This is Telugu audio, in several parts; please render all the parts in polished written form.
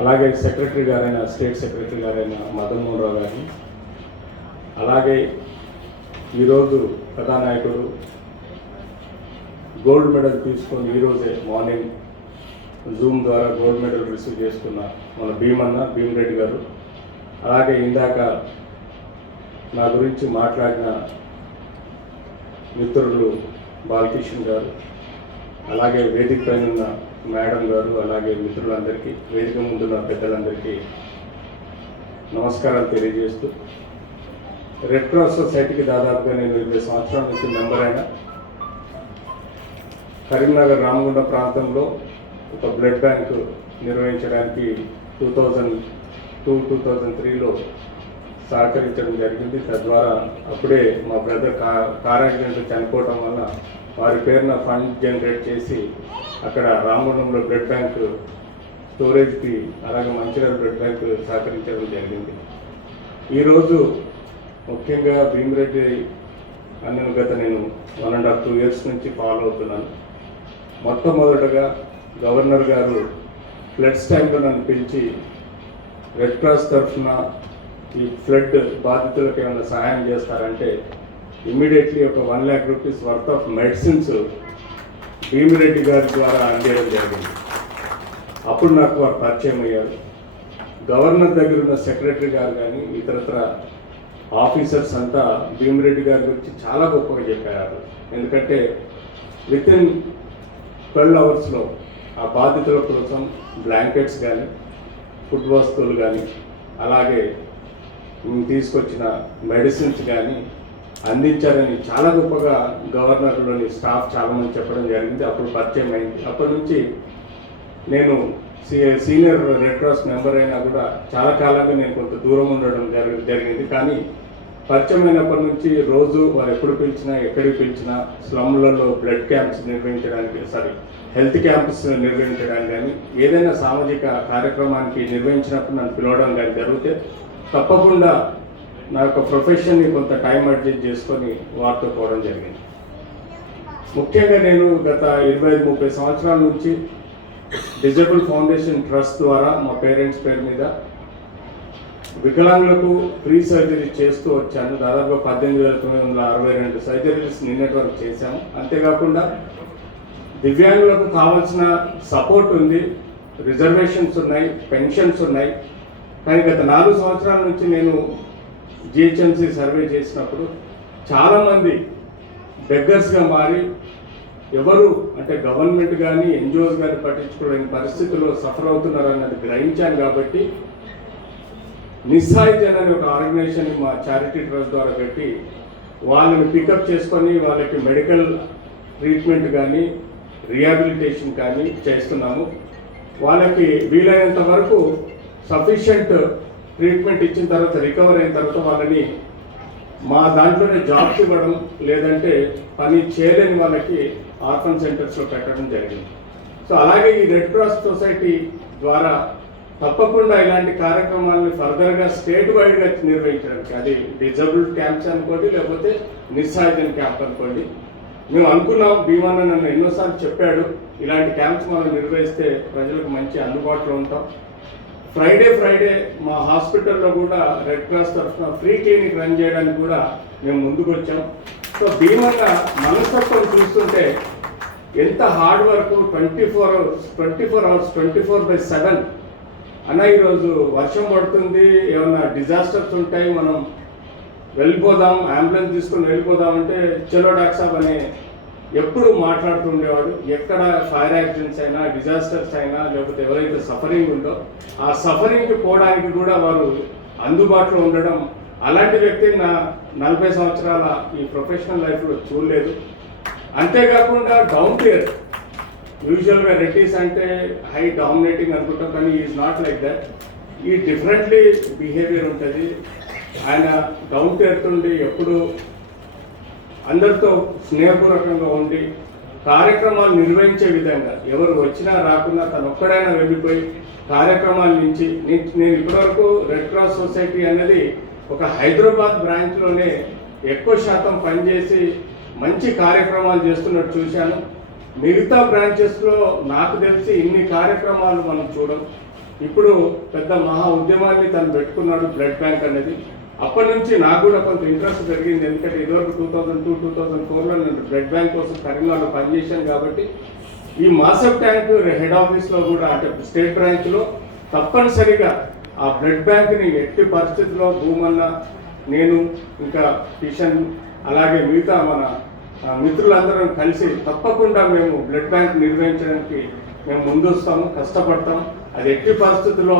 అలాగే సెక్రటరీ గారైన స్టేట్ సెక్రటరీ గారైన మదన్ మోహన్ రావు గారిని, అలాగే ఈరోజు కథానాయకుడు గోల్డ్ మెడల్ తీసుకొని ఈరోజే మార్నింగ్ జూమ్ ద్వారా గోల్డ్ మెడల్ రిసీవ్ చేసుకున్న మన భీమరెడ్డి గారు, అలాగే ఇందాక నా గురించి మాట్లాడిన మిత్రులు బాలకృష్ణ గారు, అలాగే వేదిక పైన ఉన్న మేడం గారు, అలాగే మిత్రులందరికీ, వేదిక ముందున్న పెద్దలందరికీ నమస్కారాలు తెలియజేస్తూ, రెడ్ క్రాస్ సొసైటీకి దాదాపుగా నేను 20 సంవత్సరాల నుంచి మెంబర్ అయినా. కరీంనగర్ రామగుండ ప్రాంతంలో ఒక బ్లడ్ బ్యాంక్ నిర్వహించడానికి 2002-2003లో సహకరించడం జరిగింది. తద్వారా అప్పుడే మా బ్రదర్ కార్ యాక్సిడెంట్ చనిపోవడం వల్ల వారి పేరున ఫండ్ జనరేట్ చేసి అక్కడ రామగుండంలో బ్లడ్ బ్యాంక్ స్టోరేజ్కి, అలాగే మంచిర్యాల బ్లడ్ బ్యాంక్ సహకరించడం జరిగింది. ఈరోజు ముఖ్యంగా భీమిరెడ్డి అన్నను గత నేను 1.5-2 years నుంచి ఫాలో అవుతున్నాను. మొట్టమొదటగా గవర్నర్ గారు ఫ్లడ్స్ టైంలో నన్ను పిలిచి రెడ్ క్రాస్ తరఫున ఈ ఫ్లడ్ బాధితులకు ఏమైనా సహాయం చేస్తారంటే ఇమ్మీడియట్లీ ఒక 1 lakh rupees worth of medicines Bhimireddy గారి ద్వారా అందేయడం జరిగింది. అప్పుడు నాకు వారు పరిచయం అయ్యారు. గవర్నర్ దగ్గర ఉన్న సెక్రటరీ గారు కానీ ఇతరత్ర ఆఫీసర్స్ అంతా భీమిరెడ్డి గారి గురించి చాలా గొప్పగా చెప్పారు. ఎందుకంటే వితిన్ 12 hours ఆ బాధితుల కోసం బ్లాంకెట్స్ కానీ, ఫుడ్ వస్తువులు కానీ, అలాగే తీసుకొచ్చిన మెడిసిన్స్ కానీ అందించారని చాలా గొప్పగా గవర్నర్లోని స్టాఫ్ చాలామంది చెప్పడం జరిగింది. అప్పుడు పరిచయం అయింది. అప్పటి నుంచి నేను సీనియర్ రెడ్ క్రాస్ మెంబర్ అయినా కూడా చాలా కాలంగా నేను కొంత దూరం ఉండడం జరిగింది. కానీ పరిచయం అయినప్పటి నుంచి రోజు వారు ఎప్పుడు పిలిచినా, ఎక్కడికి పిలిచినా, స్లమ్లలో బ్లడ్ క్యాంప్స్ నిర్వహించడానికి, హెల్త్ క్యాంప్స్ నిర్వహించడానికి కానీ, ఏదైనా సామాజిక కార్యక్రమానికి నిర్వహించినప్పుడు నన్ను పిలవడం కానీ జరిగితే తప్పకుండా నా యొక్క ప్రొఫెషన్ని కొంత టైం అడ్జస్ట్ చేసుకొని వారితో పోవడం జరిగింది. ముఖ్యంగా నేను గత 25-30 సంవత్సరాల నుంచి డిజేబుల్ ఫౌండేషన్ ట్రస్ట్ ద్వారా మా పేరెంట్స్ పేరు మీద వికలాంగులకు ఫ్రీ సర్జరీ చేస్తూ వచ్చాను. దాదాపుగా 18,962 సర్జరీస్ నిన్నటి వరకు చేశాము. అంతేకాకుండా దివ్యాంగులకు కావాల్సిన సపోర్ట్ ఉంది, రిజర్వేషన్స్ ఉన్నాయి, పెన్షన్స్ ఉన్నాయి. కానీ గత 4 సంవత్సరాల నుంచి నేను జిహెచ్ఎంసీ సర్వే చేసినప్పుడు చాలామంది బెగ్గర్స్గా మారి ఎవరు అంటే గవర్నమెంట్ కానీ ఎన్జిఓస్ కానీ పట్టించుకోలేని పరిస్థితుల్లో సఫర్ అవుతున్నారు అన్నది గ్రహించాను. కాబట్టి నిస్సాయి జన్ అనే ఒక ఆర్గనైజేషన్ మా చారిటీ ట్రస్ట్ ద్వారా పెట్టి వాళ్ళని పికప్ చేసుకొని వాళ్ళకి మెడికల్ ట్రీట్మెంట్ కానీ, రిహాబిలిటేషన్ కానీ చేస్తున్నాము. వాళ్ళకి వీలైనంత వరకు సఫిషియంట్ ట్రీట్మెంట్ ఇచ్చిన తర్వాత, రికవర్ అయిన తర్వాత వాళ్ళని మా దాంట్లోనే జాబ్స్ ఇవ్వడం, లేదంటే పని చేయలేని వాళ్ళకి ఆర్ఫన్ సెంటర్స్లో పెట్టడం జరిగింది. సో అలాగే ఈ రెడ్ క్రాస్ సొసైటీ ద్వారా తప్పకుండా ఇలాంటి కార్యక్రమాలను ఫర్దర్గా స్టేట్ వైడ్గా నిర్వహించడానికి, అది డిజబుల్డ్ క్యాంప్స్ అనుకోండి, లేకపోతే నిస్సాయుధన్ క్యాంప్ అనుకోండి. మేము అనుకున్నాం, భీమన్న నన్ను ఎన్నోసార్లు చెప్పాడు, ఇలాంటి క్యాంప్స్ మనం నిర్వహిస్తే ప్రజలకు మంచి అందుబాటులో ఉంటాం. ఫ్రైడే మా హాస్పిటల్లో కూడా రెడ్ క్రాస్ తరఫున ఫ్రీ క్లినిక్ రన్ చేయడానికి కూడా మేము ముందుకు వచ్చాం. సో భీమన్న మనస్తత్వం చూస్తుంటే ఎంత హార్డ్ వర్క్, 24 hours 24/7 అన్న. ఈరోజు వర్షం పడుతుంది, ఏమన్నా డిజాస్టర్స్ ఉంటాయి, మనం వెళ్ళిపోదాం, అంబులెన్స్ తీసుకొని వెళ్ళిపోదామంటే చలో డాక్టర్ సాబ్ అనే ఎప్పుడు మాట్లాడుతూ ఉండేవాడు. ఎక్కడ ఫైర్ యాక్సిడెంట్స్ అయినా, డిజాస్టర్స్ అయినా, లేకపోతే ఎవరైతే సఫరింగ్ ఉందో ఆ సఫరింగ్కి పోవడానికి కూడా వారు అందుబాటులో ఉండడం, అలాంటి వ్యక్తిని నా 40 సంవత్సరాల ఈ ప్రొఫెషనల్ లైఫ్లో చూడలేదు. అంతేకాకుండా డౌన్ టు ఎర్త్. యూజువల్గా రెడ్డిస్ అంటే హై డామినేటింగ్ అనుకుంటాం, కానీ ఈజ్ నాట్ లైక్ దట్. ఈ డిఫరెంట్లీ బిహేవియర్ ఉంటుంది. ఆయన డౌన్ టు ఎర్త్ ఉండి ఎప్పుడు అందరితో స్నేహపూర్వకంగా ఉండి కార్యక్రమాలు నిర్వహించే విధంగా, ఎవరు వచ్చినా రాకున్నా తను ఒక్కడైనా వెళ్ళిపోయి కార్యక్రమాల నుంచి, నేను ఇప్పటివరకు రెడ్ క్రాస్ సొసైటీ అనేది ఒక హైదరాబాద్ బ్రాంచ్లోనే ఎక్కువ శాతం పనిచేసి మంచి కార్యక్రమాలు చేస్తున్నట్టు చూశాను. మిగతా బ్రాంచెస్లో నాకు తెలిసి ఇన్ని కార్యక్రమాలు మనం చూడం. ఇప్పుడు పెద్ద మహా ఉద్యమాన్ని తను పెట్టుకున్నాడు బ్లడ్ బ్యాంక్ అనేది. అప్పటి నుంచి నాకు కూడా కొంత ఇంట్రెస్ట్ పెరిగింది, ఎందుకంటే ఇదివరకు 2002-2004లో నేను బ్లడ్ బ్యాంక్ కోసం కరీంనగర్లో పనిచేశాను కాబట్టి ఈ మాసప్ ట్యాంక్ హెడ్ ఆఫీస్లో కూడా అంటే స్టేట్ బ్రాంచ్లో తప్పనిసరిగా ఆ బ్లడ్ బ్యాంక్ని ఎట్టి పరిస్థితుల్లో భూమన్న, నేను ఇంకా కిషన్ అలాగే మిగతా మన మిత్రులందరం కలిసి తప్పకుండా మేము బ్లడ్ బ్యాంక్ నిర్వహించడానికి మేము ముందొస్తాము, కష్టపడతాం. అది ఎట్టి పరిస్థితుల్లో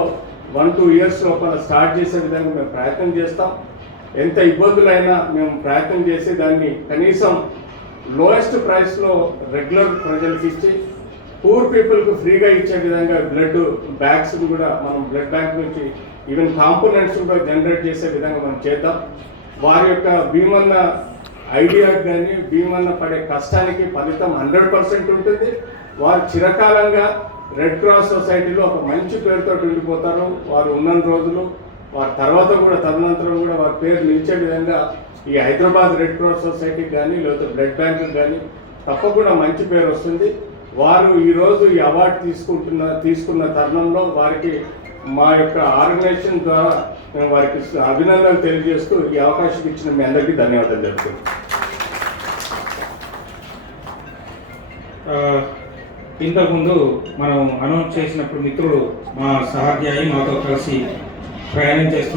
1-2 ఇయర్స్ లోపల స్టార్ట్ చేసే విధంగా మేము ప్రయత్నం చేస్తాం. ఎంత ఇబ్బందులైనా మేము ప్రయత్నం చేసి దాన్ని కనీసం లోయెస్ట్ ప్రైస్లో రెగ్యులర్ ప్రజలకు ఇచ్చి పూర్ పీపుల్కి ఫ్రీగా ఇచ్చే విధంగా బ్లడ్ బ్యాగ్స్ కూడా మనం బ్లడ్ బ్యాంక్ నుంచి ఈవెన్ కాంపోనెంట్స్ కూడా జనరేట్ చేసే విధంగా మనం చేద్దాం. వారి యొక్క భీమన్న ఐడియాకి కానీ భీమన్న పడే కష్టానికి ఫలితం 100% ఉంటుంది. వారు చిరకాలంగా రెడ్ క్రాస్ సొసైటీలో ఒక మంచి పేరుతో ఉండిపోతారు. వారు ఉన్న రోజులు వారి తర్వాత కూడా తదనంతరం కూడా వారి పేరు నిలిచే విధంగా ఈ హైదరాబాద్ రెడ్ క్రాస్ సొసైటీకి కానీ లేకపోతే బ్లడ్ బ్యాంకుకి కానీ తప్పకుండా మంచి పేరు వస్తుంది. వారు ఈరోజు ఈ అవార్డు తీసుకున్న తరుణంలో వారికి మా యొక్క ఆర్గనైజేషన్ ద్వారా మేము వారికి అభినందనలు తెలియజేస్తూ ఈ అవకాశం ఇచ్చిన మీ అందరికీ ధన్యవాదాలు తెలుపుతున్నాను. ఇంతకుముందు మనం అనౌన్స్ చేసినప్పుడు మిత్రుడు మా సహాధ్యాయి మాతో కలిసి ప్రయాణం చేస్తున్నారు.